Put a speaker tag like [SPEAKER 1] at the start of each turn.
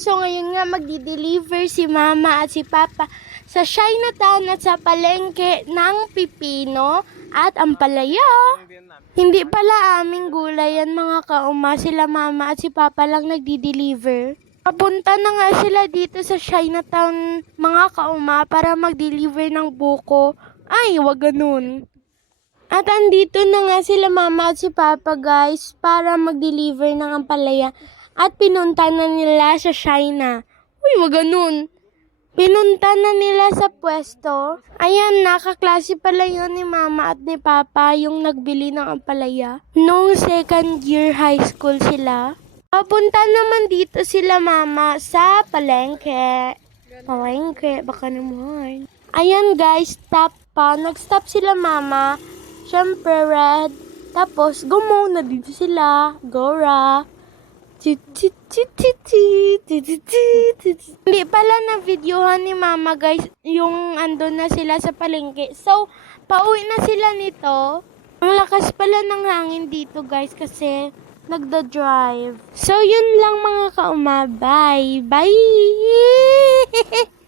[SPEAKER 1] So ngayon nga magdi-deliver si mama at si papa sa Chinatown at sa palengke ng pipino at ampalaya. Hindi pala aming gulay yan mga kauma. Sila mama at si papa lang nagdi-deliver. Papunta na nga sila dito sa Chinatown mga kauma para mag-deliver ng buko. Ay, wag ganun. At andito na nga sila mama at si papa guys para mag-deliver ng ampalaya. At pinunta na nila sa China. Uy, wag ganun. Pinunta na nila sa pwesto. Ayan, nakaklase pala yun ni mama at ni papa yung nagbili ng ampalaya. Nung second year high school sila. Papunta naman dito sila mama sa palengke. Palengke, baka naman. Ayan guys, stop pa. Nag-stop sila mama. Siyempre red. Tapos, gumaw na dito sila. Gora. Hindi pala na videohan ni mama guys yung andun na sila sa palengke. So, pauwi na sila nito. Ang lakas pala ng hangin dito guys kasi nagda-drive. So, yun lang mga kauma. Bye! Bye!